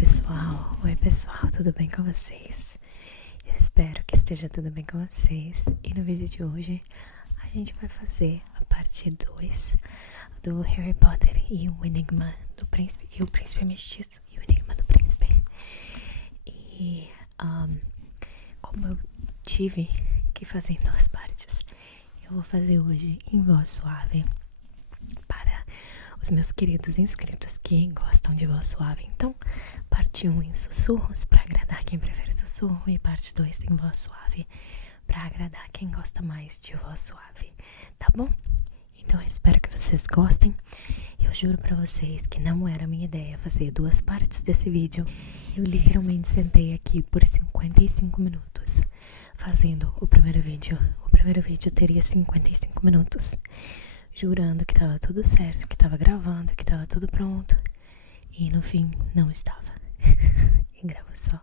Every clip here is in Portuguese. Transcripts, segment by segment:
Oi pessoal, tudo bem com vocês? Eu espero que esteja tudo bem com vocês. E no vídeo de hoje a gente vai fazer a parte 2 do Harry Potter e o Enigma do Príncipe e o Príncipe Mestiço e o Enigma do Príncipe. E como eu tive que fazer em 2 partes, eu vou fazer hoje em voz suave para os meus queridos inscritos que gostam de voz suave. Então, parte 1 em sussurros para agradar quem prefere sussurro e parte 2 em voz suave para agradar quem gosta mais de voz suave, tá bom? Então eu espero que vocês gostem. Eu juro pra vocês que não era minha ideia fazer 2 partes desse vídeo. Eu literalmente sentei aqui por 55 minutos fazendo o primeiro vídeo. O primeiro vídeo teria 55 minutos, jurando que tava tudo certo, que tava gravando, que tava tudo pronto. E no fim, não estava. E gravou só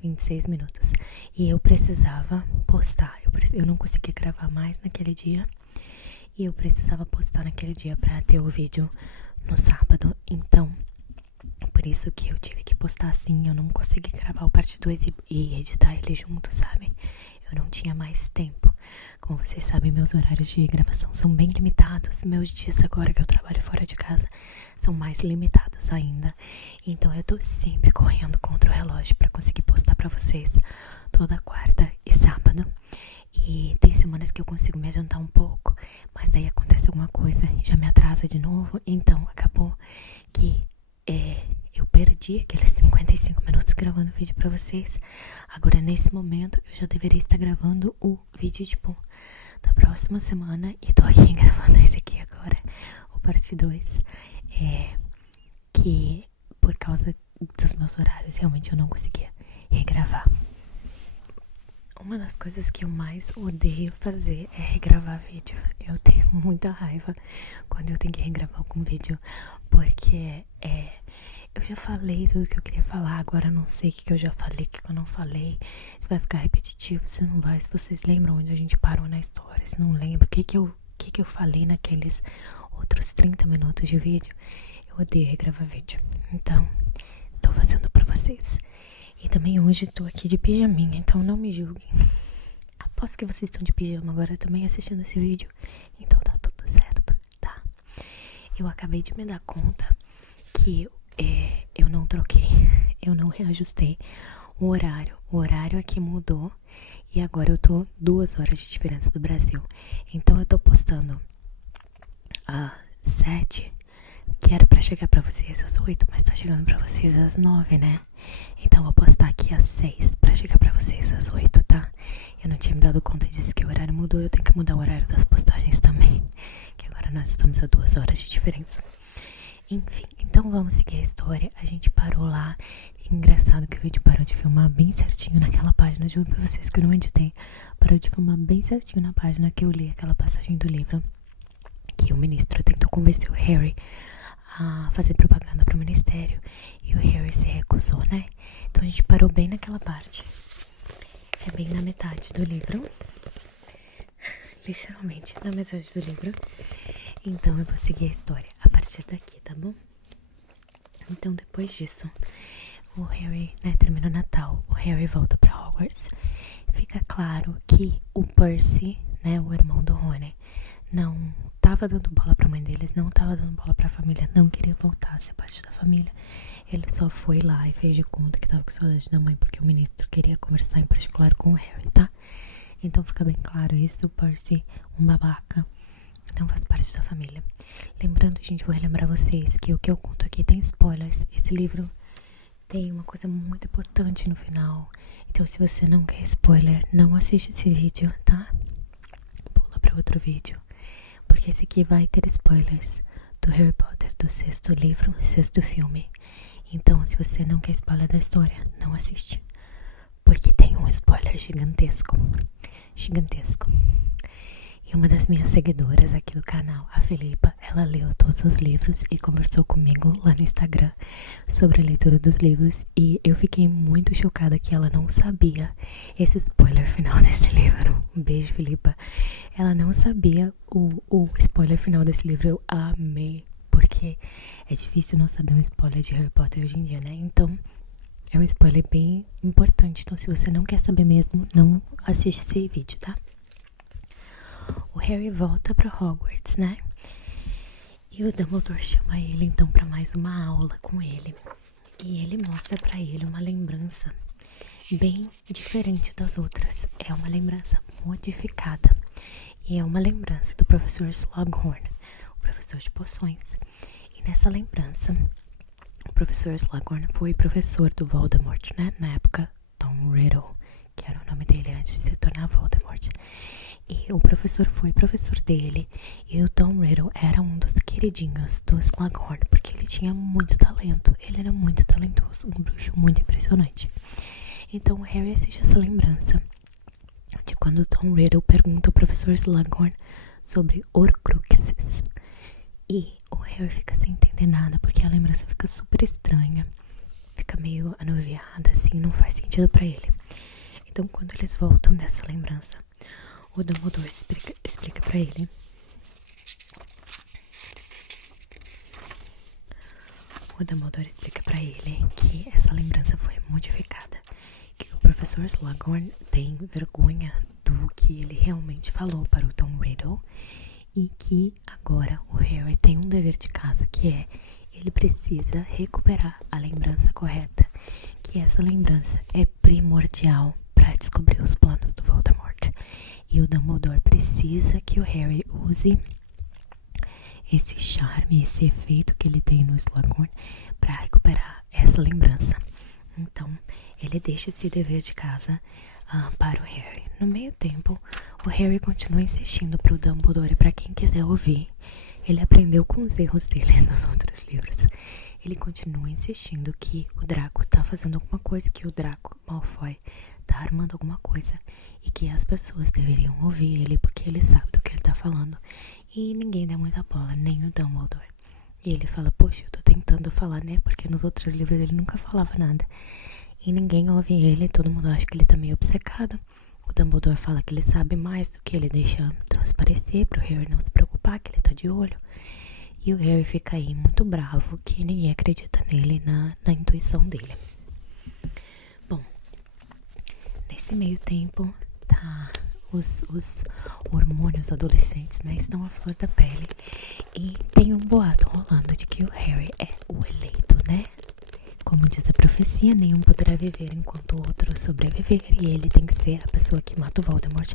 26 minutos. E eu precisava postar. Eu não conseguia gravar mais naquele dia. E eu precisava postar naquele dia pra ter o vídeo no sábado. Então, por isso que eu tive que postar assim. Eu não consegui gravar o parte 2 e editar ele junto, sabe? Eu não tinha mais tempo. Como vocês sabem, meus horários de gravação são bem limitados. Meus dias agora que eu trabalho fora de casa são mais limitados ainda. Então eu tô sempre correndo contra o relógio pra conseguir postar pra vocês toda quarta e sábado. E tem semanas que eu consigo me adiantar um pouco, mas daí acontece alguma coisa e já me atrasa de novo. Então acabou que eu perdi aqueles 55 minutos gravando o vídeo pra vocês. Agora nesse momento eu já deveria estar gravando o vídeo tipo da próxima semana. E tô aqui gravando esse aqui agora, o parte 2. Que por causa dos meus horários realmente eu não conseguia regravar. Uma das coisas que eu mais odeio fazer é regravar vídeo. Eu tenho muita raiva quando eu tenho que regravar algum vídeo, porque eu já falei tudo que eu queria falar, agora eu não sei o que eu já falei, o que eu não falei. Se vai ficar repetitivo, se não vai, se vocês lembram onde a gente parou na história, se não lembro, o que eu falei naqueles outros 30 minutos de vídeo. Eu odeio regravar vídeo, então tô fazendo pra vocês. E também hoje tô aqui de pijaminha, então não me julguem. Aposto que vocês estão de pijama agora também assistindo esse vídeo, então tá tudo certo, tá? Eu acabei de me dar conta que eu não troquei, eu não reajustei o horário. O horário aqui mudou e agora eu tô 2 horas de diferença do Brasil. Então eu tô postando às 7, que era pra chegar pra vocês às 8, mas tá chegando pra vocês às 9, né? Então eu vou postar aqui às 6 pra chegar pra vocês às 8, tá? Eu não tinha me dado conta disso, que o horário mudou. Eu tenho que mudar o horário das postagens também, que agora nós estamos a 2 horas de diferença. Enfim, então vamos seguir a história. A gente parou lá. Engraçado que o vídeo parou de filmar bem certinho naquela página. Juro pra vocês que eu não editei. Parou de filmar bem certinho na página que eu li aquela passagem do livro, que o ministro tentou convencer o Harry a fazer propaganda pro ministério e o Harry se recusou, né? Então a gente parou bem naquela parte. É bem na metade do livro. Literalmente na metade do livro. Então eu vou seguir a história a partir daqui, tá bom? Então depois disso, o Harry, né, termina o Natal, o Harry volta pra Hogwarts. Fica claro que o Percy, né, o irmão do Rony, não tava dando bola pra mãe deles, não tava dando bola pra família, não queria voltar a ser parte da família. Ele só foi lá e fez de conta que tava com saudade da mãe, porque o ministro queria conversar em particular com o Harry, tá? Então fica bem claro isso, o Percy, um babaca, não faz parte da família. Lembrando, gente, vou relembrar vocês que o que eu conto aqui tem spoilers. Esse livro tem uma coisa muito importante no final. Então se você não quer spoiler, não assiste esse vídeo, tá? Pula pra outro vídeo, porque esse aqui vai ter spoilers do Harry Potter, do 6º livro, 6º filme. Então se você não quer spoiler da história, não assiste, porque tem um spoiler gigantesco. Gigantesco. E uma das minhas seguidoras aqui do canal, a Felipa, ela leu todos os livros e conversou comigo lá no Instagram sobre a leitura dos livros. E eu fiquei muito chocada que ela não sabia esse spoiler final desse livro. Um beijo, Felipa. Ela não sabia o spoiler final desse livro. Eu amei, porque é difícil não saber um spoiler de Harry Potter hoje em dia, né? Então, É um spoiler bem importante, então se você não quer saber mesmo, não assiste esse vídeo, tá? O Harry volta pra Hogwarts, né? E o Dumbledore chama ele então pra mais uma aula com ele. E ele mostra pra ele uma lembrança bem diferente das outras. É uma lembrança modificada. E é uma lembrança do professor Slughorn, o professor de poções. E nessa lembrança, o professor Slughorn foi professor do Voldemort, né? Na época, Tom Riddle, que era o nome dele antes de se tornar Voldemort. E o professor foi professor dele. E o Tom Riddle era um dos queridinhos do Slughorn, porque ele tinha muito talento. Ele era muito talentoso, um bruxo muito impressionante. Então o Harry assiste essa lembrança de quando o Tom Riddle pergunta ao professor Slughorn sobre Horcruxes. E o Harry fica sem entender nada, porque a lembrança fica super estranha. Fica meio anuviada, assim, não faz sentido pra ele. Então quando eles voltam dessa lembrança, o Dumbledore explica pra ele que essa lembrança foi modificada, que o professor Slughorn tem vergonha do que ele realmente falou para o Tom Riddle e que agora o Harry tem um dever de casa, que é ele precisa recuperar a lembrança correta, que essa lembrança é primordial para descobrir os planos do Voldemort. E o Dumbledore precisa que o Harry use esse charme, esse efeito que ele tem no Slughorn para recuperar essa lembrança. Então, ele deixa esse dever de casa para o Harry. No meio tempo, o Harry continua insistindo para o Dumbledore, e para quem quiser ouvir, ele aprendeu com os erros dele nos outros livros. Ele continua insistindo que o Draco tá fazendo alguma coisa, que o Draco Malfoy tá armando alguma coisa e que as pessoas deveriam ouvir ele porque ele sabe do que ele tá falando. E ninguém dá muita bola, nem o Dumbledore. E ele fala, poxa, eu tô tentando falar, né? Porque nos outros livros ele nunca falava nada. E ninguém ouve ele, todo mundo acha que ele tá meio obcecado. O Dumbledore fala que ele sabe mais do que ele deixa transparecer pro Harry não se preocupar, que ele tá de olho. E o Harry fica aí muito bravo, que ninguém acredita nele, na intuição dele. Bom, nesse meio tempo, tá, os hormônios adolescentes, né, estão à flor da pele. E tem um boato rolando de que o Harry é o eleito, né? Como diz a profecia, nenhum poderá viver enquanto o outro sobreviver. E ele tem que ser a pessoa que mata o Voldemort.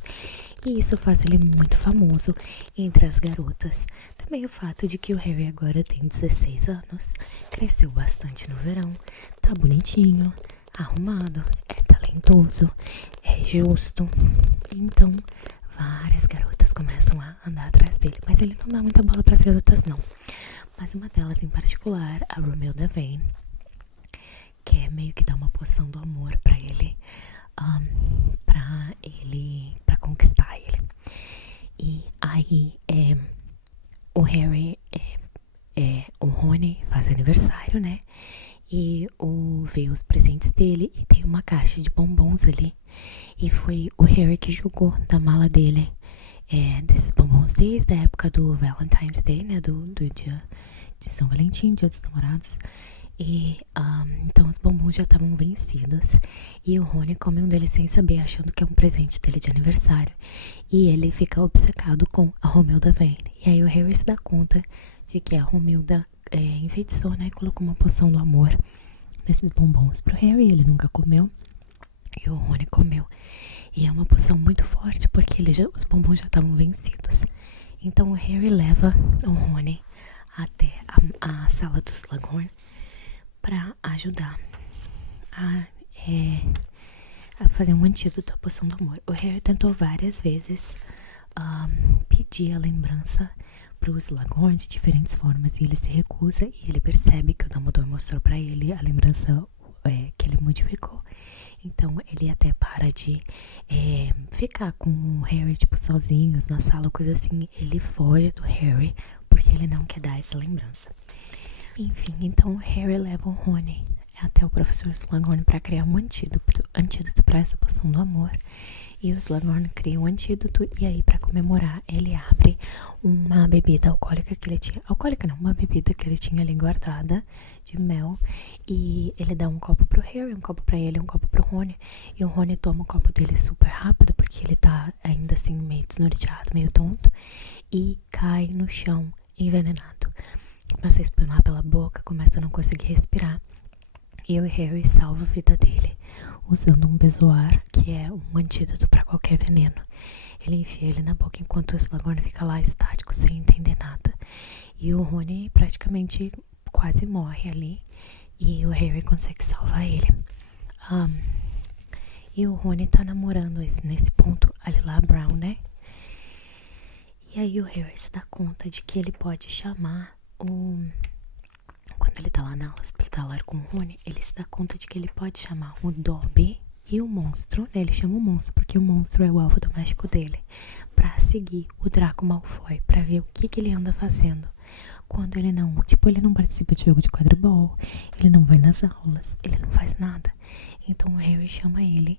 E isso faz ele muito famoso entre as garotas. Também o fato de que o Harry agora tem 16 anos, cresceu bastante no verão, tá bonitinho, arrumado, é talentoso, é justo. Então, várias garotas começam a andar atrás dele. Mas ele não dá muita bola para as garotas, não. Mas uma delas em particular, a Romilda Vane, quer meio que dar uma poção do amor pra ele, pra conquistar ele. E aí, o Harry, o Rony faz aniversário, né? E vê os presentes dele e tem uma caixa de bombons ali. E foi o Harry que jogou da mala dele desses bombons desde a época do Valentine's Day, né? Do dia de São Valentim, dia dos namorados. E então os bombons já estavam vencidos. E o Rony come um deles sem saber, achando que é um presente dele de aniversário. E ele fica obcecado com a Romilda Vane. E aí o Harry se dá conta de que a Romilda enfeitiçou, né? Colocou uma poção do amor nesses bombons pro Harry. Ele nunca comeu. E o Rony comeu. E é uma poção muito forte, porque os bombons já estavam vencidos. Então o Harry leva o Rony até a sala do Slughorn para ajudar a fazer um antídoto à poção do amor. O Harry tentou várias vezes pedir a lembrança para os Slughorn de diferentes formas e ele se recusa. E ele percebe que o Dumbledore mostrou para ele a lembrança que ele modificou. Então ele até para de ficar com o Harry tipo sozinhos na sala, coisa assim. Ele foge do Harry porque ele não quer dar essa lembrança. Enfim, então o Harry leva o Rony até o professor Slughorn para criar um antídoto para essa poção do amor. E o Slughorn cria um antídoto e aí para comemorar ele abre uma bebida alcoólica que ele tinha, alcoólica não, uma bebida que ele tinha ali guardada de mel, e ele dá um copo pro Harry, um copo pra ele, um copo pro Rony, e o Rony toma o copo dele super rápido porque ele tá ainda assim meio desnorteado, meio tonto, e cai no chão envenenado. Começa a espumar pela boca, começa a não conseguir respirar. E o Harry salva a vida dele usando um bezoar, que é um antídoto para qualquer veneno. Ele enfia ele na boca enquanto o Slughorn fica lá estático, sem entender nada. E o Rony praticamente quase morre ali. E o Harry consegue salvar ele. E o Rony tá namorando nesse ponto a Lila Brown, né? E aí o Harry se dá conta de que ele pode chamar quando ele tá lá na aula hospitalar com o Rony, ele se dá conta de que ele pode chamar o Dobby e o monstro, né? Ele chama o monstro porque o monstro é o alvo doméstico dele, pra seguir o Draco Malfoy, pra ver o que ele anda fazendo. Quando ele não participa de jogo de quadribol, ele não vai nas aulas, ele não faz nada. Então o Harry chama ele,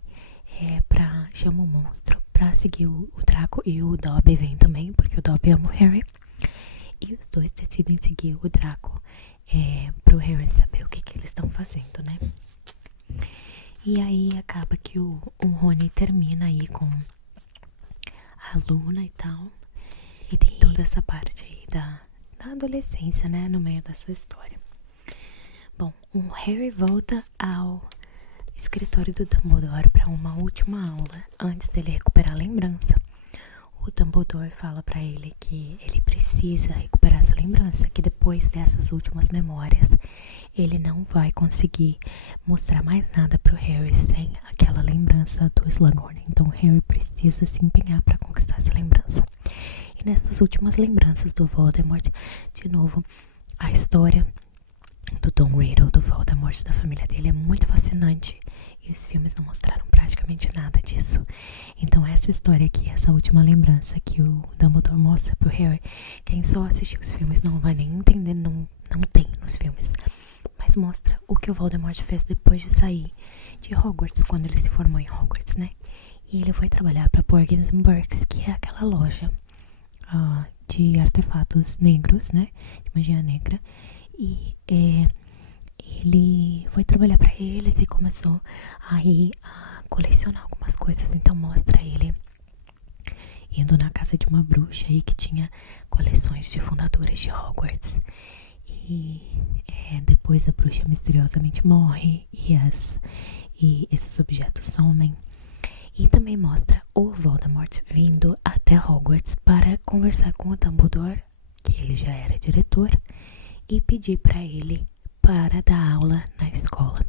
chama o monstro pra seguir o Draco, e o Dobby vem também, porque o Dobby ama o Harry. E os dois decidem seguir o Draco pro Harry saber o que eles estão fazendo, né? E aí acaba que o Rony termina aí com a Luna e tal. E tem toda essa parte aí da adolescência, né? No meio dessa história. Bom, o Harry volta ao escritório do Dumbledore para uma última aula antes dele recuperar a lembrança. O Dumbledore fala pra ele que ele precisa recuperar essa lembrança, que depois dessas últimas memórias ele não vai conseguir mostrar mais nada pro Harry sem aquela lembrança do Slughorn. Então o Harry precisa se empenhar para conquistar essa lembrança. E nessas últimas lembranças do Voldemort, de novo, a história do Tom Riddle, do Voldemort, da família dele é muito fascinante. E os filmes não mostraram praticamente nada disso. Então essa história aqui, essa última lembrança que o Dumbledore mostra pro Harry, quem só assistiu os filmes não vai nem entender, não tem nos filmes. Mas mostra o que o Voldemort fez depois de sair de Hogwarts, quando ele se formou em Hogwarts, né? E ele foi trabalhar pra Borgins & Burkes, que é aquela loja de artefatos negros, né? De magia negra. E ele foi trabalhar pra eles e começou aí a colecionar algumas coisas. Então mostra ele indo na casa de uma bruxa aí que tinha coleções de fundadores de Hogwarts. E depois a bruxa misteriosamente morre e esses objetos somem. E também mostra o Voldemort vindo até Hogwarts para conversar com o Dumbledore, que ele já era diretor, e pedir para ele para dar aula na escola.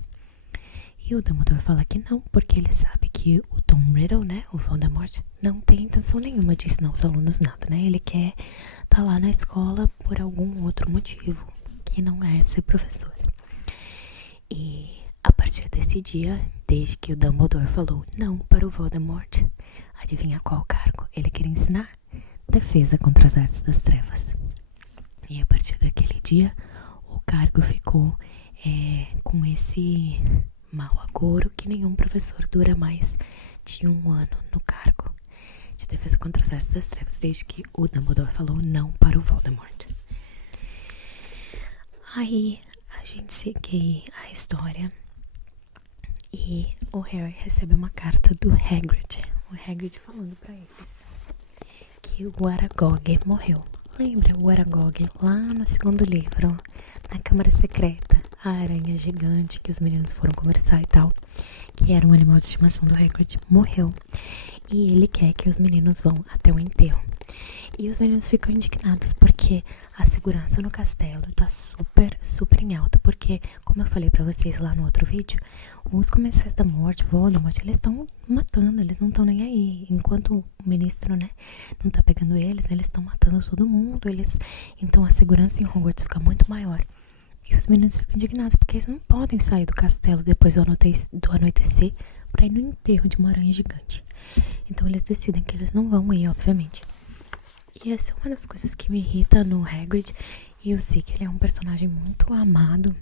E o Dumbledore fala que não, porque ele sabe que o Tom Riddle, né, o Voldemort, não tem intenção nenhuma de ensinar os alunos nada, né? Ele quer estar lá na escola por algum outro motivo, que não é ser professor. E a partir desse dia, desde que o Dumbledore falou não para o Voldemort, adivinha qual cargo ele queria ensinar? Defesa contra as artes das trevas. E a partir daquele dia, o cargo ficou com esse mau agouro que nenhum professor dura mais de 1 ano no cargo de defesa contra as artes das trevas, desde que o Dumbledore falou não para o Voldemort. Aí a gente segue a história e o Harry recebe uma carta do Hagrid. O Hagrid falando pra eles que o Aragog morreu. Lembra o Aragog lá no segundo livro, na Câmara Secreta, a aranha gigante que os meninos foram conversar e tal, que era um animal de estimação do Hagrid, morreu. E ele quer que os meninos vão até o enterro. E os meninos ficam indignados porque a segurança no castelo tá super, super em alta. Porque, como eu falei pra vocês lá no outro vídeo, os comensais da morte, Voldemort, eles estão matando, eles não estão nem aí. Enquanto o ministro, né, não tá pegando eles estão matando todo mundo. Então a segurança em Hogwarts fica muito maior. E os meninos ficam indignados porque eles não podem sair do castelo depois do anoitecer pra ir no enterro de uma aranha gigante. Então eles decidem que eles não vão ir, obviamente. E essa é uma das coisas que me irrita no Hagrid. E eu sei que ele é um personagem muito amado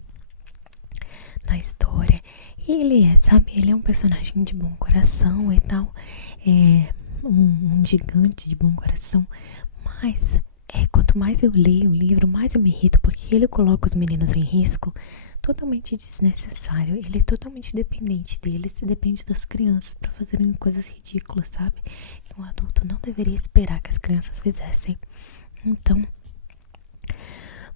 na história. E ele sabe, ele é um personagem de bom coração e tal. É um gigante de bom coração. Mas quanto mais eu leio o livro, mais eu me irrito, porque ele coloca os meninos em risco totalmente desnecessário. Ele é totalmente dependente deles e depende das crianças para fazerem coisas ridículas, sabe? Que um adulto não deveria esperar que as crianças fizessem. Então,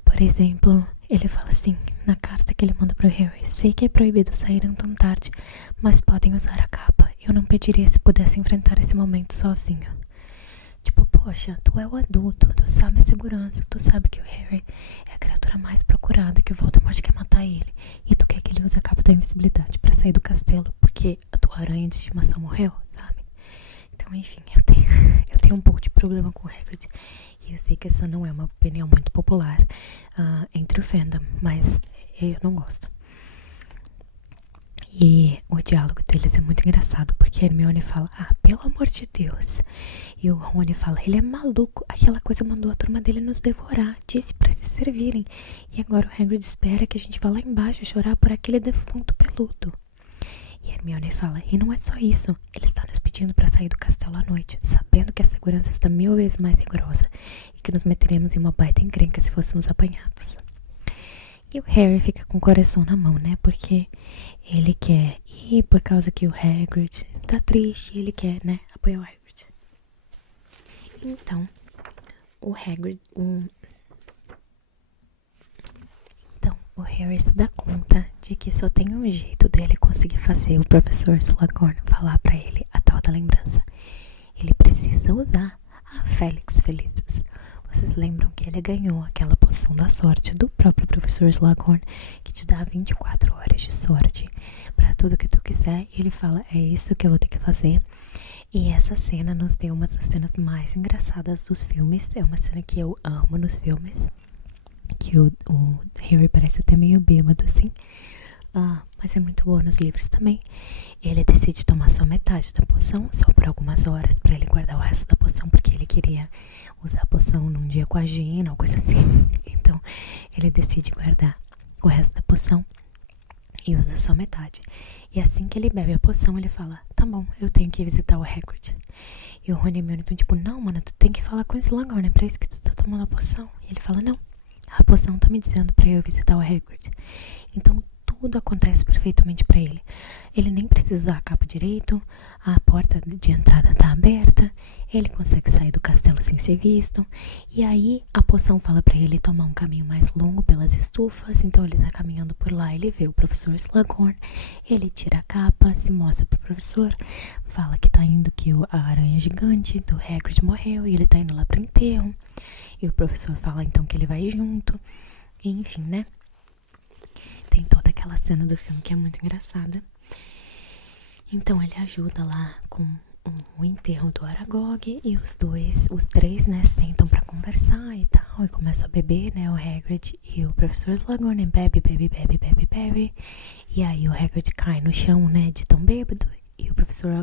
por exemplo, ele fala assim na carta que ele manda pro Harry: sei que é proibido saírem tão tarde, mas podem usar a capa. Eu não pediria se pudesse enfrentar esse momento sozinho. Tipo, poxa, tu é o adulto, tu sabe a segurança, tu sabe que o Harry é a criatura mais procurada, que o Voldemort quer matar ele. E tu quer que ele use a capa da invisibilidade pra sair do castelo, porque a tua aranha de estimação morreu, sabe? Então, enfim, eu tenho um pouco de problema com o Hagrid. E eu sei que essa não é uma opinião muito popular entre o fandom, mas eu não gosto. E o diálogo deles é muito engraçado, porque a Hermione fala: pelo amor de Deus. E o Rony fala: ele é maluco, aquela coisa mandou a turma dele nos devorar, disse pra se servirem. E agora o Hagrid espera que a gente vá lá embaixo chorar por aquele defunto peludo. E a Hermione fala: e não é só isso, ele está nos pedindo pra sair do castelo à noite, sabendo que a segurança está 1000 vezes mais rigorosa e que nos meteremos em uma baita encrenca se fôssemos apanhados. E o Harry fica com o coração na mão, né? Porque ele quer ir por causa que o Hagrid tá triste e ele quer, né, apoiar o Hagrid. Então, o Harry se dá conta de que só tem um jeito dele conseguir fazer o professor Slughorn falar pra ele a tal da lembrança. Ele precisa usar a Felix Felicis. Vocês lembram que ele ganhou aquela poção da sorte do próprio professor Slughorn, que te dá 24 horas de sorte pra tudo que tu quiser. E ele fala: é isso que eu vou ter que fazer. E essa cena nos deu uma das cenas mais engraçadas dos filmes. É uma cena que eu amo nos filmes, que o Harry parece até meio bêbado assim, mas é muito boa nos livros também. Ele decide tomar só metade da poção, só por algumas horas, pra ele guardar o resto da poção, porque ele queria usar a poção num dia com a Gina ou coisa assim. Então ele decide guardar o resto da poção e usa só metade. E assim que ele bebe a poção, ele fala: tá bom, eu tenho que visitar o Hagrid. E o Rony e Hermione estão tipo: não, mano, tu tem que falar com o Slughorn, é pra isso que tu tá tomando a poção. E ele fala: não, a poção tá me dizendo pra eu visitar o Hagrid. Então tudo acontece perfeitamente pra ele. Ele nem precisa usar a capa direito, a porta de entrada tá aberta, ele consegue sair do castelo sem ser visto. E aí a poção fala pra ele tomar um caminho mais longo pelas estufas. Então ele tá caminhando por lá, ele vê o professor Slughorn, ele tira a capa, se mostra pro professor, fala que tá indo, que a aranha gigante do Hagrid morreu e ele tá indo lá pro enterro. E o professor fala então que ele vai junto. E, enfim, né? Tem toda aquela cena do filme que é muito engraçada. Então ele ajuda lá com o enterro do Aragog. E os três, né, sentam pra conversar e tal. E começam a beber, né, o Hagrid e o professor Slughorn. Bebe, bebe, bebe, bebe, bebe. E aí o Hagrid cai no chão, né, de tão bêbado. E o professor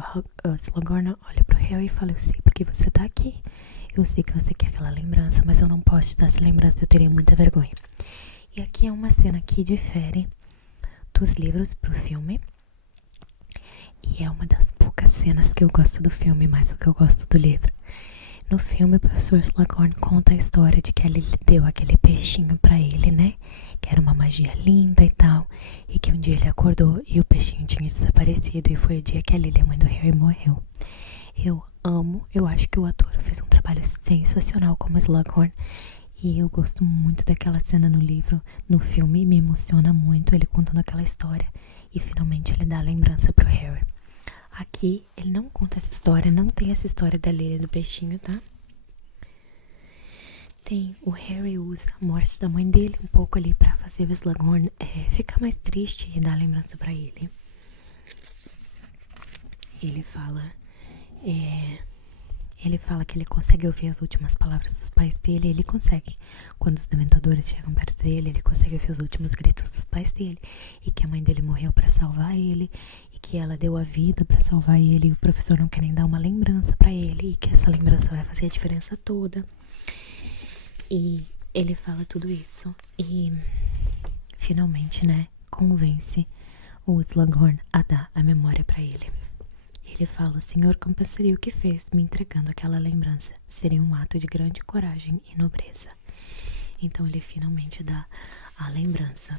Slughorn olha pro Harry e fala: eu sei porque você tá aqui. Eu sei que você quer aquela lembrança, mas eu não posso te dar essa lembrança, eu teria muita vergonha. E aqui é uma cena que difere dos livros pro filme. E é uma das poucas cenas que eu gosto do filme, mais do que eu gosto do livro. No filme, o professor Slughorn conta a história de que a Lily deu aquele peixinho pra ele, né? Que era uma magia linda e tal. E que um dia ele acordou e o peixinho tinha desaparecido. E foi o dia que a Lily, a mãe do Harry, morreu. Eu acho que o ator fez um trabalho sensacional como Slughorn. E eu gosto muito daquela cena no livro, no filme, me emociona muito ele contando aquela história. E finalmente ele dá a lembrança pro Harry. Aqui ele não conta essa história, não tem essa história da Lily do peixinho, tá? Tem, o Harry usa a morte da mãe dele um pouco ali pra fazer o Slughorn ficar mais triste e dar a lembrança pra ele. Ele fala que ele consegue ouvir as últimas palavras dos pais dele. Ele consegue. Quando os dementadores chegam perto dele, ele consegue ouvir os últimos gritos dos pais dele. E que a mãe dele morreu pra salvar ele. E que ela deu a vida pra salvar ele. E o professor não quer nem dar uma lembrança pra ele. E que essa lembrança vai fazer a diferença toda. E ele fala tudo isso. E finalmente, né, convence o Slughorn a dar a memória para ele. Ele fala: o senhor compensaria o que fez, me entregando aquela lembrança. Seria um ato de grande coragem e nobreza. Então ele finalmente dá a lembrança.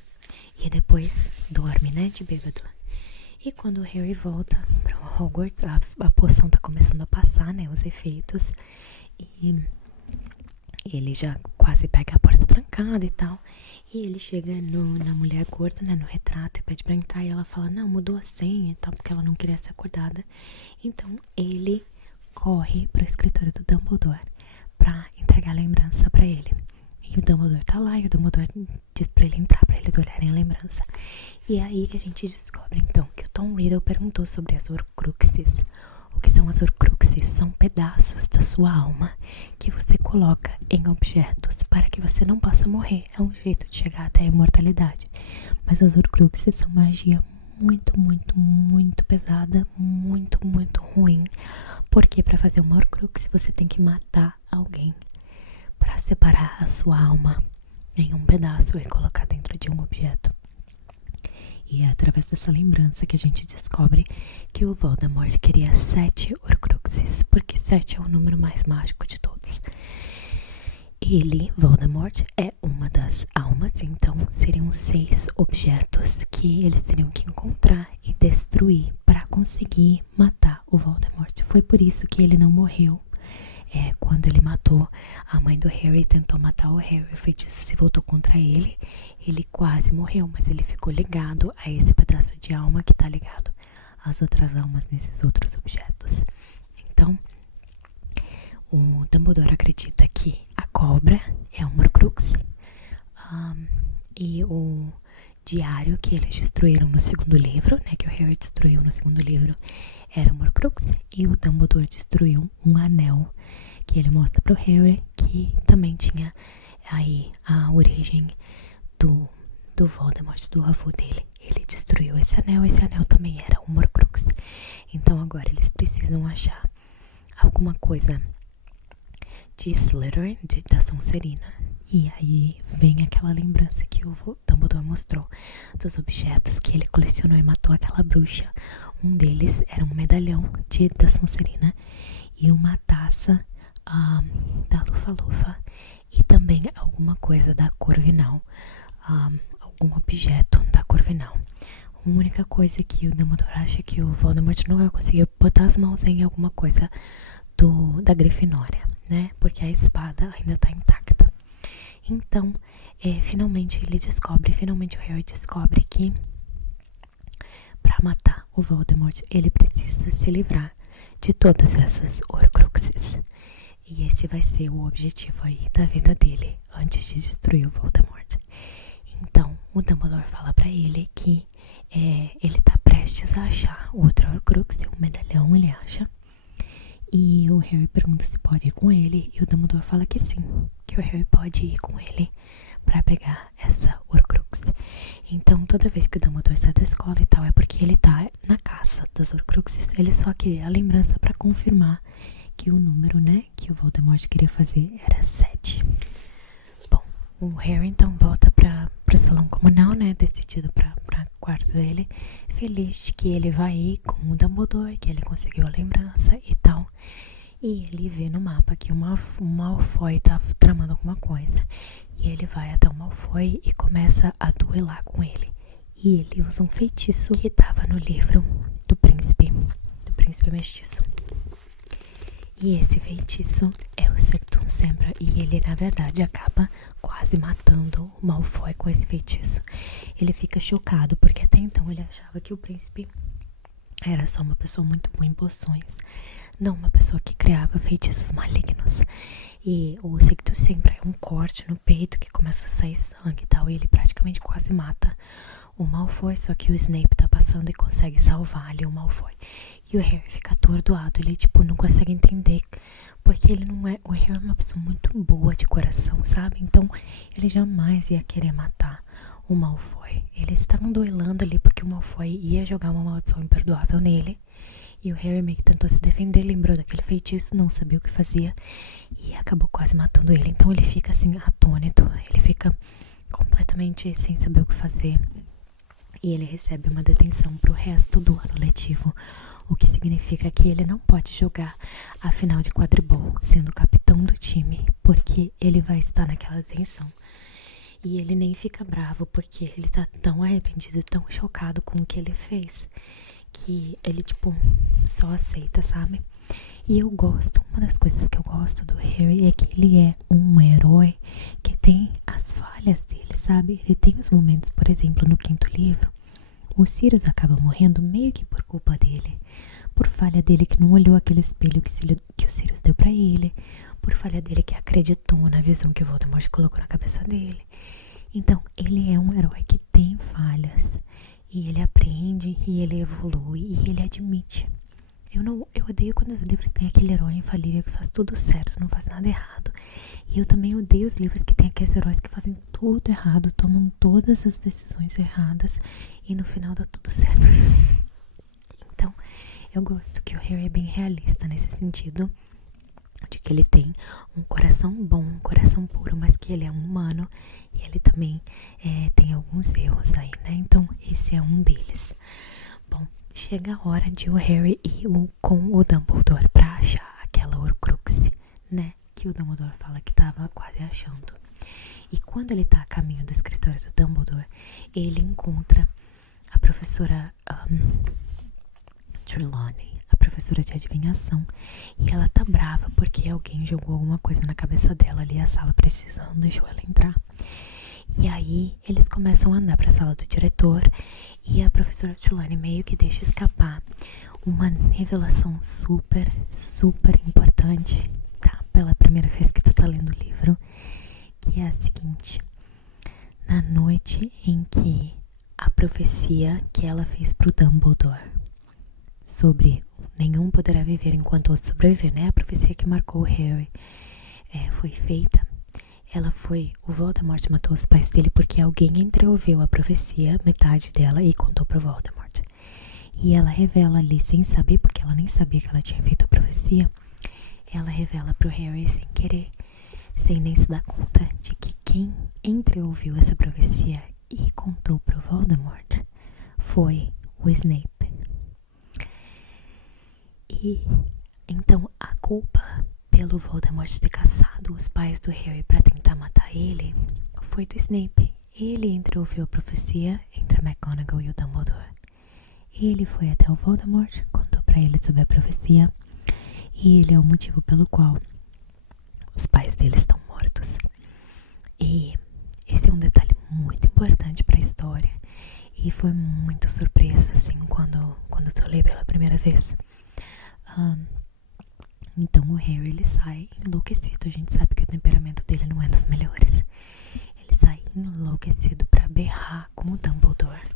E depois dorme, né, de bêbado. E quando o Harry volta para o Hogwarts, a poção tá começando a passar, né, os efeitos. E ele já quase pega a porta trancada e tal. E ele chega na mulher gorda, né, no retrato, e pede pra entrar. E ela fala: não, mudou a senha e tal, porque ela não queria ser acordada. Então ele corre pro escritório do Dumbledore pra entregar a lembrança pra ele. E o Dumbledore tá lá, e o Dumbledore diz pra ele entrar, pra eles olharem a lembrança. E é aí que a gente descobre, então, que o Tom Riddle perguntou sobre as Horcruxes. O que são as Horcruxes? São pedaços da sua alma que você coloca em objetos para que você não possa morrer. É um jeito de chegar até a imortalidade. Mas as Horcruxes são magia muito, muito, muito pesada, muito, muito ruim. Porque para fazer uma Horcrux você tem que matar alguém para separar a sua alma em um pedaço e colocar dentro de um objeto. E é através dessa lembrança que a gente descobre que o Voldemort queria 7 Horcruxes, porque 7 é o número mais mágico de todos. Ele, Voldemort, é uma das almas, então seriam 6 objetos que eles teriam que encontrar e destruir para conseguir matar o Voldemort. Foi por isso que ele não morreu. Quando ele matou a mãe do Harry, tentou matar o Harry, o feitiço se voltou contra ele. Ele quase morreu, mas ele ficou ligado a esse pedaço de alma que está ligado às outras almas nesses outros objetos. Então, o Dumbledore acredita que a cobra é uma Horcrux, e o diário que eles destruíram no segundo livro, né, que o Harry destruiu no segundo livro, era uma Horcrux, e o Dumbledore destruiu um anel que ele mostra pro Harry, que também tinha aí a origem do Voldemort, do avô dele. Ele destruiu esse anel também era uma Horcrux. Então agora eles precisam achar alguma coisa de Slytherin, da Sonserina. E aí vem aquela lembrança que o Dumbledore mostrou dos objetos que ele colecionou e matou aquela bruxa. Um deles era um medalhão da Sonserina e uma taça da Lufa-Lufa, e também alguma coisa da Corvinal, algum objeto da Corvinal. A única coisa que o Dumbledore acha que o Voldemort não vai conseguir botar as mãos em alguma coisa da Grifinória, né? Porque a espada ainda tá intacta. Então, finalmente o Harry descobre que para matar o Voldemort, ele precisa se livrar de todas essas Horcruxes. E esse vai ser o objetivo aí da vida dele, antes de destruir o Voldemort. Então, o Dumbledore fala pra ele que ele tá prestes a achar outra Horcrux, um medalhão, ele acha. E o Harry pergunta se pode ir com ele, e o Dumbledore fala que sim, que o Harry pode ir com ele pra pegar essa Horcrux. Então, toda vez que o Dumbledore sai da escola e tal, é porque ele tá na caça das Horcruxes. Ele só queria a lembrança pra confirmar que o número, né, que o Voldemort queria fazer era 7. Bom, o Harry então volta pro salão comunal, né, decidido pra quarto dele, feliz de que ele vai ir com o Dumbledore, que ele conseguiu a lembrança e tal. E ele vê no mapa que o Malfoy tá tramando alguma coisa. E ele vai até o Malfoy e começa a duelar com ele. E ele usa um feitiço que tava no livro do príncipe mestiço. E esse feitiço é o Sectum Sempra, e ele, na verdade, acaba quase matando o Malfoy com esse feitiço. Ele fica chocado, porque até então ele achava que o príncipe era só uma pessoa muito boa em poções, não uma pessoa que criava feitiços malignos. E o Sectum Sempra é um corte no peito que começa a sair sangue e tal, e ele praticamente quase mata o Malfoy, só que o Snape tá passando e consegue salvar ali o Malfoy. E o Harry fica atordoado, ele não consegue entender, porque o Harry é uma pessoa muito boa de coração, sabe? Então ele jamais ia querer matar o Malfoy. Eles estavam duelando ali porque o Malfoy ia jogar uma maldição imperdoável nele, e o Harry meio que tentou se defender, lembrou daquele feitiço, não sabia o que fazia e acabou quase matando ele. Então ele fica assim atônito, ele fica completamente sem saber o que fazer. E ele recebe uma detenção pro resto do ano letivo, o que significa que ele não pode jogar a final de quadribol sendo capitão do time, porque ele vai estar naquela detenção. E ele nem fica bravo, porque ele tá tão arrependido, tão chocado com o que ele fez, que ele, tipo, só aceita, sabe? E eu gosto, uma das coisas que eu gosto do Harry é que ele é um herói que tem as falhas dele, sabe? Ele tem os momentos, por exemplo, no 5º livro, o Sirius acaba morrendo meio que por culpa dele, por falha dele que não olhou aquele espelho que o Sirius deu pra ele, por falha dele que acreditou na visão que o Voldemort colocou na cabeça dele. Então, ele é um herói que tem falhas, e ele aprende, e ele evolui, e ele admite. Eu odeio quando os livros têm aquele herói infalível que faz tudo certo, não faz nada errado. E eu também odeio os livros que têm aqueles heróis que fazem tudo errado, tomam todas as decisões erradas e no final dá tudo certo. Então, eu gosto que o Harry é bem realista nesse sentido, de que ele tem um coração bom, um coração puro, mas que ele é um humano e ele também tem alguns erros aí, né? Então, esse é um deles. Bom, chega a hora de o Harry ir com o Dumbledore pra achar aquela Horcrux, né? Que o Dumbledore fala que tava quase achando. E quando ele tá a caminho do escritório do Dumbledore, ele encontra a professora Trelawney, a professora de adivinhação, e ela tá brava porque alguém jogou alguma coisa na cabeça dela ali, a sala precisando, não deixou ela entrar. E aí eles começam a andar para a sala do diretor e a professora Trelawney meio que deixa escapar uma revelação super, super importante, tá? Pela primeira vez que tu tá lendo o livro, que é a seguinte: na noite em que a profecia que ela fez pro Dumbledore sobre nenhum poderá viver enquanto outro sobreviver, né? A profecia que marcou o Harry foi feita. O Voldemort matou os pais dele porque alguém entreouviu a profecia, metade dela, e contou pro Voldemort. E ela revela ali, sem saber, porque ela nem sabia que ela tinha feito a profecia, ela revela pro Harry sem querer, sem nem se dar conta de que quem entreouviu essa profecia e contou pro Voldemort foi o Snape. E então a culpa pelo Voldemort ter caçado os pais do Harry para tentar matar ele foi do Snape. Ele entreouviu a profecia entre a McGonagall e o Dumbledore. Ele foi até o Voldemort, contou para ele sobre a profecia, e ele é o motivo pelo qual os pais dele estão mortos. E esse é um detalhe muito importante para a história, e foi muito surpresa assim quando tu lê pela primeira vez. Então o Harry, ele sai enlouquecido. A gente sabe que o temperamento dele não é dos melhores. Ele sai enlouquecido pra berrar com o Dumbledore.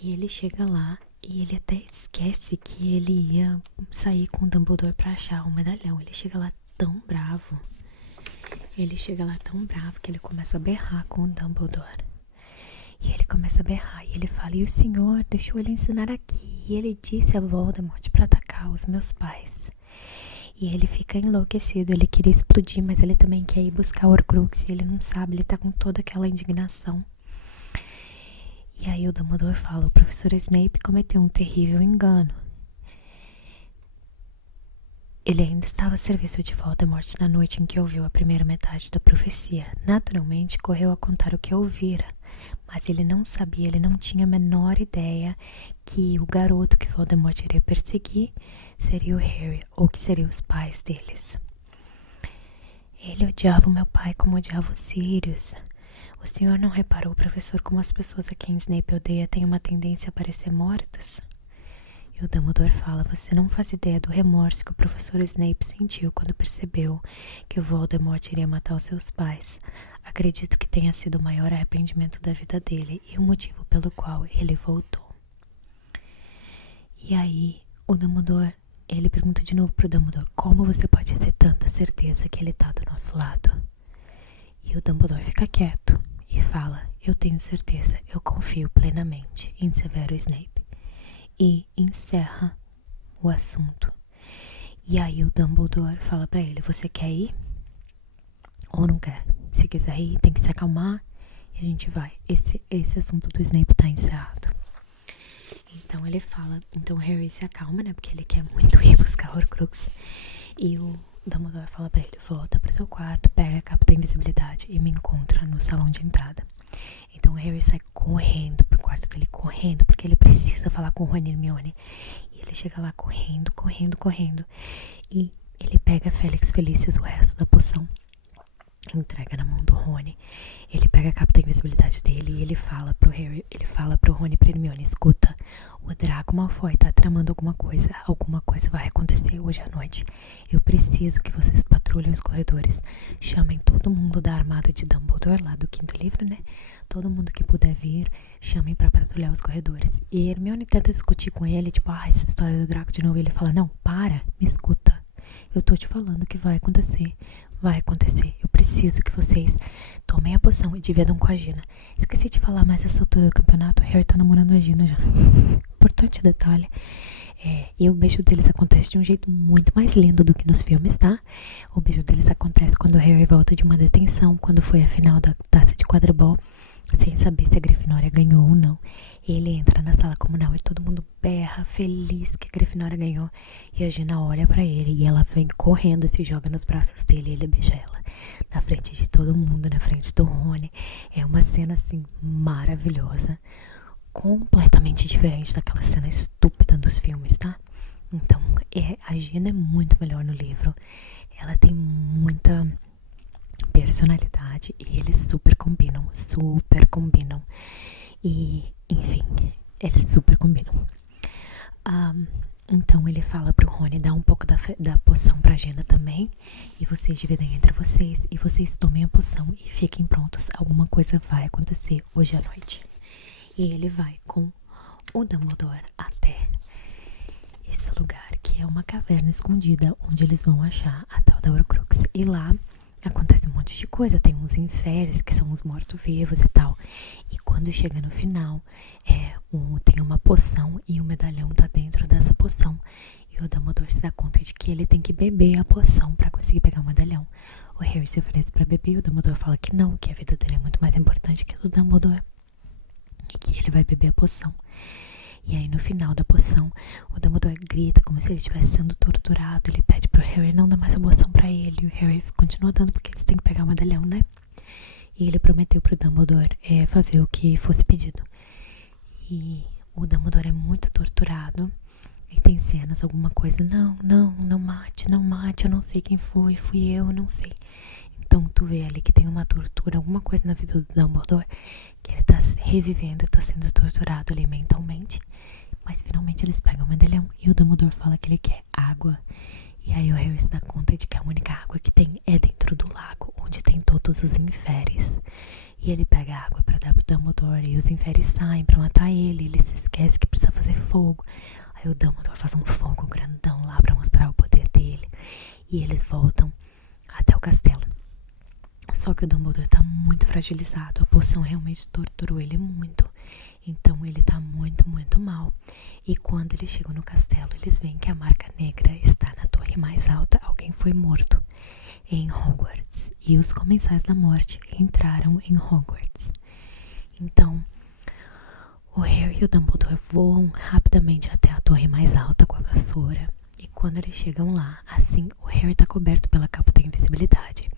E ele chega lá e ele até esquece que ele ia sair com o Dumbledore pra achar o medalhão. Ele chega lá tão bravo. Que ele começa a berrar com o Dumbledore. E ele começa a berrar e ele fala: e o senhor deixou ele ensinar aqui, e ele disse a Voldemort para atacar os meus pais. E ele fica enlouquecido, ele queria explodir, mas ele também quer ir buscar o Horcrux, e ele não sabe, ele tá com toda aquela indignação. E aí o Dumbledore fala: o professor Snape cometeu um terrível engano. Ele ainda estava a serviço de Voldemort na noite em que ouviu a primeira metade da profecia. Naturalmente, correu a contar o que ouvira, mas ele não sabia, ele não tinha a menor ideia que o garoto que Voldemort iria perseguir seria o Harry, ou que seriam os pais deles. Ele odiava o meu pai como odiava o Sirius. O senhor não reparou, professor, como as pessoas a quem Snape odeia têm uma tendência a parecer mortas? E o Dumbledore fala: você não faz ideia do remorso que o professor Snape sentiu quando percebeu que o Voldemort iria matar os seus pais. Acredito que tenha sido o maior arrependimento da vida dele e o motivo pelo qual ele voltou. E aí o Dumbledore, ele pergunta de novo pro Dumbledore: como você pode ter tanta certeza que ele tá do nosso lado? E o Dumbledore fica quieto e fala: eu tenho certeza, eu confio plenamente em Severo Snape. E encerra o assunto. E aí o Dumbledore fala pra ele: você quer ir? Ou não quer? Se quiser ir, tem que se acalmar. e a gente vai. Esse assunto do Snape tá encerrado. Então ele fala, então o Harry se acalma, né, porque ele quer muito ir buscar Horcrux. E o Dumbledore fala pra ele, volta pro seu quarto, pega a capa da invisibilidade e me encontra no salão de entrada. Então o Harry sai correndo pro quarto dele, correndo, porque ele precisa falar com o Rony e Hermione. E ele chega lá correndo, correndo, correndo. E ele pega Félix Felicius, o resto da poção, entrega na mão do Rony. Ele pega a capa da invisibilidade dele e ele fala pro Harry, ele fala pro Rony e pra Hermione, escuta, o Draco Malfoy tá tramando alguma coisa vai acontecer hoje à noite. Eu preciso que vocês patrulhem os corredores, chamem todo mundo da armada de Dumbledore, lá do quinto livro, né? Todo mundo que puder vir, chamem pra patrulhar os corredores. E Hermione tenta discutir com ele, tipo, essa história do Draco de novo. E ele fala, não, para, me escuta. Eu tô te falando que vai acontecer. Vai acontecer. Eu preciso que vocês tomem a poção e dividam com a Gina. Esqueci de falar, mas nessa altura do campeonato, o Harry tá namorando a Gina já. Importante detalhe. E o beijo deles acontece de um jeito muito mais lindo do que nos filmes, tá? O beijo deles acontece quando o Harry volta de uma detenção, quando foi a final da taça de quadribol, sem saber se a Grifinória ganhou ou não. Ele entra na sala comunal e todo mundo berra, feliz que a Grifinória ganhou. E a Gina olha pra ele e ela vem correndo e se joga nos braços dele e ele beija ela. Na frente de todo mundo, na frente do Rony. É uma cena, assim, maravilhosa. Completamente diferente daquela cena estúpida dos filmes, tá? Então, a Gina é muito melhor no livro. Ela tem muita personalidade e eles super combinam. E, enfim, eles super combinam. Então ele fala pro Rony dar um pouco da poção pra Gina também. E vocês dividem entre vocês. E vocês tomem a poção e fiquem prontos. Alguma coisa vai acontecer hoje à noite. E ele vai com o Dumbledore até esse lugar, que é uma caverna escondida, onde eles vão achar a tal da Horcrux. E lá acontece um monte de coisa, tem uns inferes, que são os mortos-vivos e tal. E quando chega no final, tem uma poção e o medalhão tá dentro dessa poção. E o Dumbledore se dá conta de que ele tem que beber a poção pra conseguir pegar o medalhão. O Harry se oferece pra beber e o Dumbledore fala que não, que a vida dele é muito mais importante que a do Dumbledore. E que ele vai beber a poção. E aí no final da poção, o Dumbledore grita como se ele estivesse sendo torturado. Ele pede pro Harry não dar mais a poção pra ele. E o Harry continua dando porque eles têm que pegar o medalhão, né? E ele prometeu pro Dumbledore fazer o que fosse pedido. E o Dumbledore é muito torturado. E tem cenas, alguma coisa, não mate, eu não sei quem foi, fui eu não sei. Então tu vê ali que tem uma tortura, alguma coisa na vida do Dumbledore, que ele tá revivendo, tá sendo torturado ali mentalmente. Mas finalmente eles pegam o medalhão e o Dumbledore fala que ele quer água. E aí o Harry se dá conta de que a única água que tem é dentro do lago, onde tem todos os inferes. E ele pega a água pra dar pro Dumbledore e os inferes saem pra matar ele. Ele se esquece que precisa fazer fogo. Aí o Dumbledore faz um fogo grandão lá pra mostrar o poder dele. E eles voltam até o castelo. Só que o Dumbledore tá muito fragilizado. A poção realmente torturou ele muito. Então ele tá muito, muito mal. E quando eles chegam no castelo, eles veem que a marca negra está na torre mais alta. Alguém foi morto em Hogwarts. E os comensais da morte entraram em Hogwarts. Então, o Harry e o Dumbledore voam rapidamente até a torre mais alta com a vassoura. E quando eles chegam lá, assim, o Harry tá coberto pela capa da invisibilidade.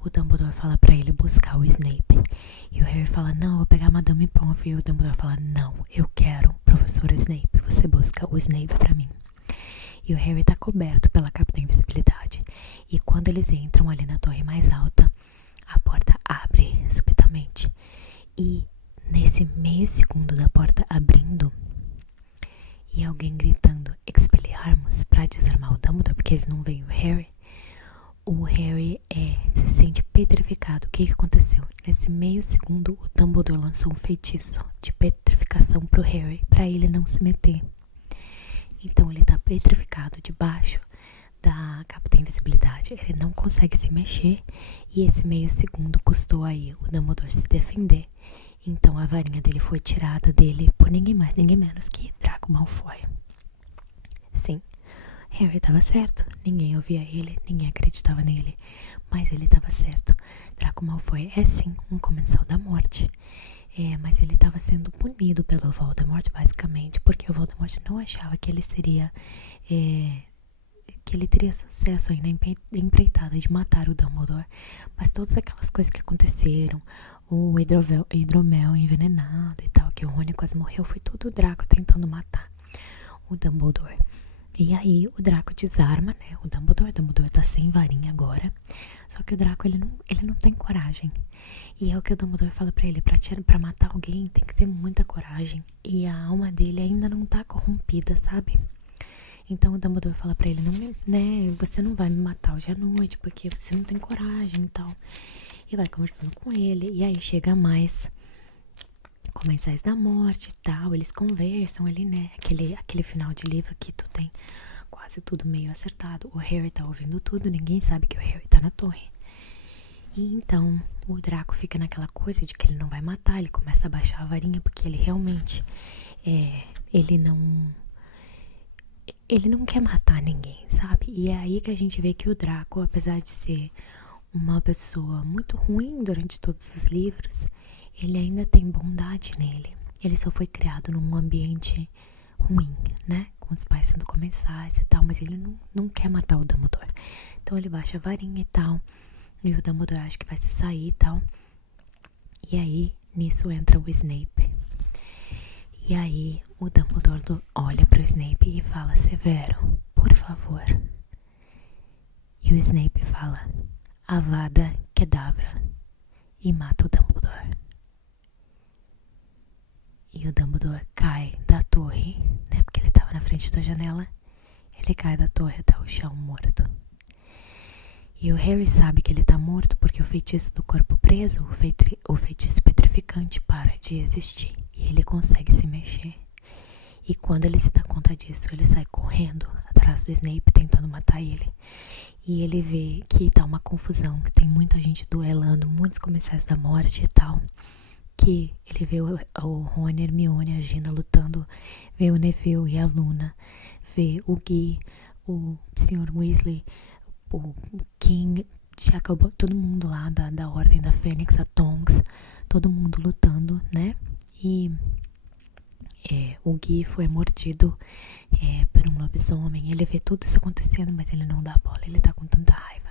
O Dumbledore fala pra ele buscar o Snape. E o Harry fala, não, eu vou pegar a Madame Pomfrey. E o Dumbledore fala, não, eu quero professor Snape. Você busca o Snape pra mim. E o Harry tá coberto pela capa da invisibilidade. E quando eles entram ali na torre mais alta, a porta abre subitamente. E nesse meio segundo da porta abrindo, e alguém gritando Expelliarmus pra desarmar o Dumbledore, porque eles não veem o Harry se sente petrificado. O que aconteceu? Nesse meio segundo, o Dumbledore lançou um feitiço de petrificação pro Harry, pra ele não se meter. Então ele tá petrificado debaixo da capa da invisibilidade. Ele não consegue se mexer. E esse meio segundo custou aí o Dumbledore se defender. Então a varinha dele foi tirada dele por ninguém mais, ninguém menos que Draco Malfoy. Sim, Harry estava certo. Ninguém ouvia ele, ninguém acreditava nele. Mas ele estava certo. Draco Malfoy é sim um comensal da morte. Mas ele estava sendo punido pelo Voldemort, basicamente, porque o Voldemort não achava que ele seria... que ele teria sucesso aí na empreitada de matar o Dumbledore. Mas todas aquelas coisas que aconteceram, o hidromel envenenado e tal, que o Rony quase morreu, foi tudo o Draco tentando matar o Dumbledore. E aí o Draco desarma, né, o Dumbledore tá sem varinha agora. Só que o Draco, ele não tem coragem. E é o que o Dumbledore fala pra ele, pra matar alguém tem que ter muita coragem. E a alma dele ainda não tá corrompida, sabe? Então o Dumbledore fala pra ele, você não vai me matar hoje à noite, porque você não tem coragem e tal. E vai conversando com ele, e aí chega mais comensais da morte e tal, eles conversam ali, né, aquele final de livro que tu tem quase tudo meio acertado, o Harry tá ouvindo tudo, ninguém sabe que o Harry tá na torre. E então o Draco fica naquela coisa de que ele não vai matar, ele começa a baixar a varinha, porque ele realmente, ele não quer matar ninguém, sabe? E é aí que a gente vê que o Draco, apesar de ser uma pessoa muito ruim durante todos os livros, ele ainda tem bondade nele. Ele só foi criado num ambiente ruim, né? Com os pais sendo comensais e tal, mas ele não quer matar o Dumbledore. Então ele baixa a varinha e tal, e o Dumbledore acha que vai se sair e tal. E aí, nisso entra o Snape. E aí, o Dumbledore olha pro Snape e fala, Severo, por favor. E o Snape fala, Avada Kedavra, e mata o Dumbledore. E o Dumbledore cai da torre, né, porque ele tava na frente da janela. Ele cai da torre até o chão morto. E o Harry sabe que ele tá morto porque o feitiço do corpo preso, o feitiço petrificante, para de existir. E ele consegue se mexer. E quando ele se dá conta disso, ele sai correndo atrás do Snape, tentando matar ele. E ele vê que tá uma confusão, que tem muita gente duelando, muitos comensais da morte e tal. Que ele vê o Rony, a Hermione, a Gina lutando, vê o Neville e a Luna, vê o Gui, o Sr. Weasley, o King, Jacob, todo mundo lá da Ordem da Fênix, a Tonks, todo mundo lutando, né? E o Gui foi mordido por um lobisomem. Ele vê tudo isso acontecendo, mas ele não dá bola, ele tá com tanta raiva.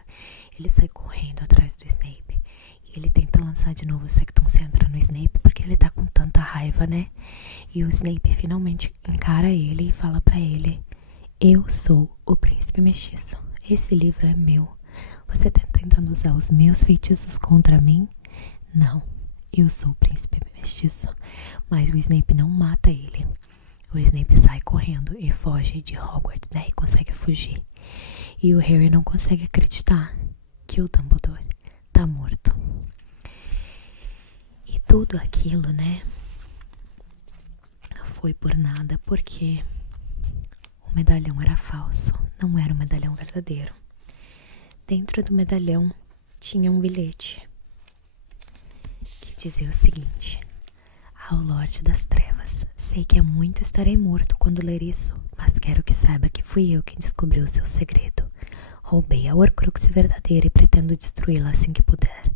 Ele sai correndo atrás do Snape. E ele tenta lançar de novo o Sectum Sempra no Snape, porque ele tá com tanta raiva, né? E o Snape finalmente encara ele e fala pra ele, eu sou o príncipe mestiço. Esse livro é meu. Você tá tentando usar os meus feitiços contra mim? Não, eu sou o príncipe mestiço. Mas o Snape não mata ele. O Snape sai correndo e foge de Hogwarts, né? E consegue fugir. E o Harry não consegue acreditar que o Dumbledore tá morto. E tudo aquilo, né? Foi por nada, porque o medalhão era falso, não era um medalhão verdadeiro. Dentro do medalhão tinha um bilhete que dizia o seguinte: ao Lorde das Trevas, sei que há muito estarei morto quando ler isso, mas quero que saiba que fui eu quem descobriu o seu segredo. Roubei a Horcrux verdadeira e pretendo destruí-la assim que puder.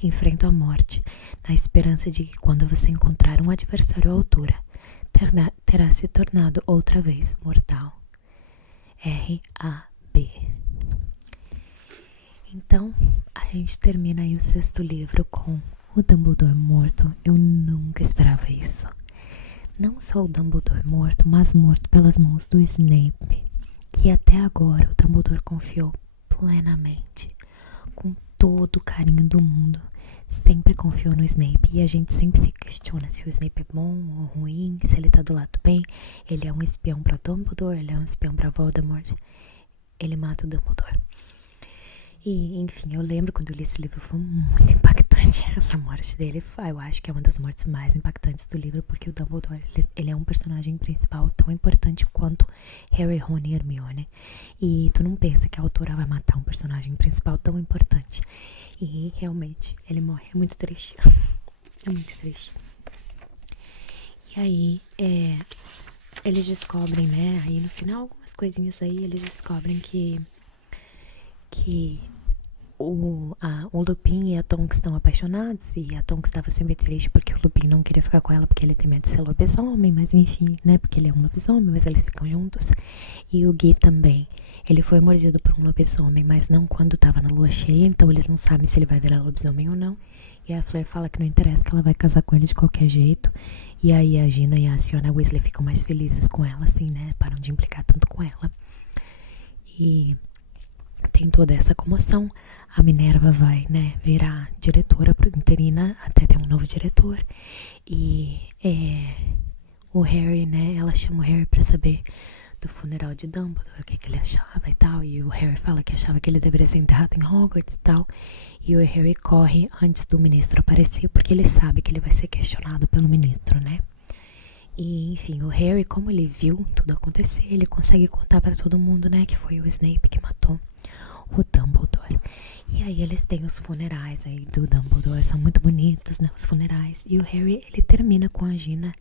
Enfrento a morte, na esperança de que quando você encontrar um adversário à altura, terá se tornado outra vez mortal. R.A.B. Então, a gente termina aí o 6º livro com o Dumbledore morto. Eu nunca esperava isso. Não só o Dumbledore morto, mas morto pelas mãos do Snape, que até agora o Dumbledore confiou plenamente, com todo o carinho do mundo. Sempre confiou no Snape e a gente sempre se questiona se o Snape é bom ou ruim, se ele tá do lado bem. Ele é um espião pra Dumbledore, ele é um espião pra Voldemort. Ele mata o Dumbledore. E, enfim, eu lembro quando eu li esse livro, foi muito impactante essa morte dele. Eu acho que é uma das mortes mais impactantes do livro, porque o Dumbledore, ele é um personagem principal tão importante quanto Harry, Ron e Hermione. E tu não pensa que a autora vai matar um personagem principal tão importante. E, realmente, ele morre. É muito triste. É muito triste. E aí, eles descobrem, né, aí no final, algumas coisinhas aí, eles descobrem que o Lupin e a Tonks estão apaixonados, e a Tonks estava sempre triste porque o Lupin não queria ficar com ela porque ele tem medo de ser lobisomem, mas enfim, né, porque ele é um lobisomem, mas eles ficam juntos. E o Gui também, ele foi mordido por um lobisomem, mas não quando tava na lua cheia, então eles não sabem se ele vai virar lobisomem ou não. E a Fleur fala que não interessa, que ela vai casar com ele de qualquer jeito. E aí a Gina e a Siona Weasley ficam mais felizes com ela, assim, né, param de implicar tanto com ela. E tem toda essa comoção. A Minerva vai, né, virar diretora interina até ter um novo diretor. E o Harry, né, ela chama o Harry pra saber do funeral de Dumbledore, o que ele achava e tal. E o Harry fala que achava que ele deveria ser enterrado em Hogwarts e tal. E o Harry corre antes do ministro aparecer, porque ele sabe que ele vai ser questionado pelo ministro, né. E, enfim, o Harry, como ele viu tudo acontecer, ele consegue contar pra todo mundo, né, que foi o Snape que matou o Dumbledore. E aí eles têm os funerais aí do Dumbledore, são muito bonitos, né, os funerais. E o Harry, ele termina com a Gina,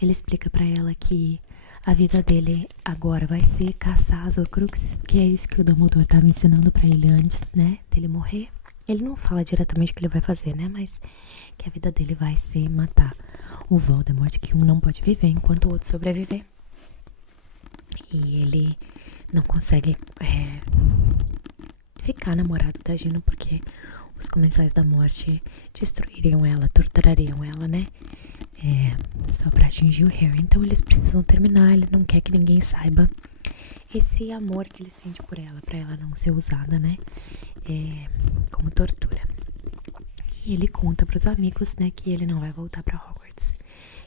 ele explica pra ela que a vida dele agora vai ser caçar as Horcruxes, que é isso que o Dumbledore tava ensinando pra ele antes, né, dele morrer. Ele não fala diretamente o que ele vai fazer, né, mas que a vida dele vai ser matar o Voldemort, que um não pode viver enquanto o outro sobreviver. E ele não consegue ficar namorado da Gina porque os Comensais da Morte destruiriam ela, torturariam ela, né? Só pra atingir o Harry. Então eles precisam terminar, ele não quer que ninguém saiba esse amor que ele sente por ela, pra ela não ser usada, né? Como tortura. E ele conta pros amigos, né, que ele não vai voltar pra Hogwarts,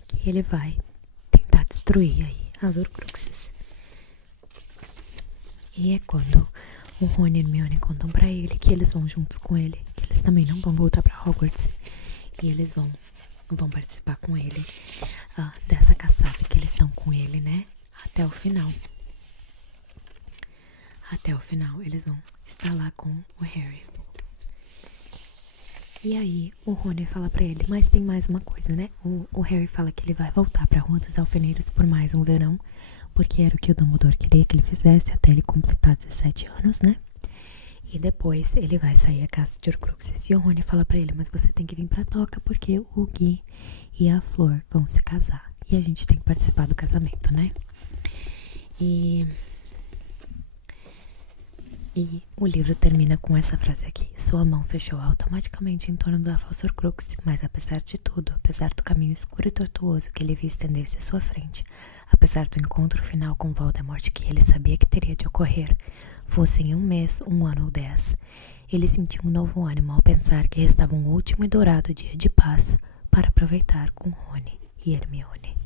que ele vai tentar destruir aí as Horcruxes. E é quando o Rony e a Hermione contam pra ele que eles vão juntos com ele, que eles também não vão voltar pra Hogwarts, e eles vão participar com ele dessa caçada que eles estão com ele, né, até o final. Até o final eles vão estar lá com o Harry. E aí o Rony fala pra ele, mas tem mais uma coisa, né? O Harry fala que ele vai voltar pra Rua dos Alfeneiros por mais um verão, porque era o que o Dumbledore queria que ele fizesse até ele completar 17 anos, né? E depois ele vai sair a caça de Horcruxes. E o Rony fala pra ele, mas você tem que vir pra Toca porque o Gui e a Flor vão se casar. E a gente tem que participar do casamento, né? E o livro termina com essa frase aqui. Sua mão fechou automaticamente em torno da falsa Horcrux, mas apesar de tudo, apesar do caminho escuro e tortuoso que ele via estender-se à sua frente, apesar do encontro final com Voldemort que ele sabia que teria de ocorrer, fosse em um mês, um ano ou 10, ele sentiu um novo ânimo ao pensar que restava um último e dourado dia de paz para aproveitar com Rony e Hermione.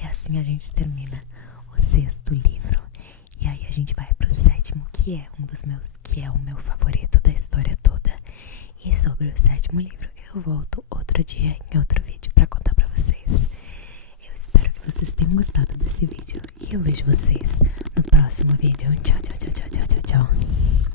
E assim a gente termina o 6º livro. E aí a gente vai pro 7º, que é o meu favorito da história toda. E sobre o 7º livro eu volto outro dia em outro vídeo pra contar pra vocês. Eu espero que vocês tenham gostado desse vídeo e eu vejo vocês no próximo vídeo. Tchau, tchau, tchau, tchau, tchau, tchau.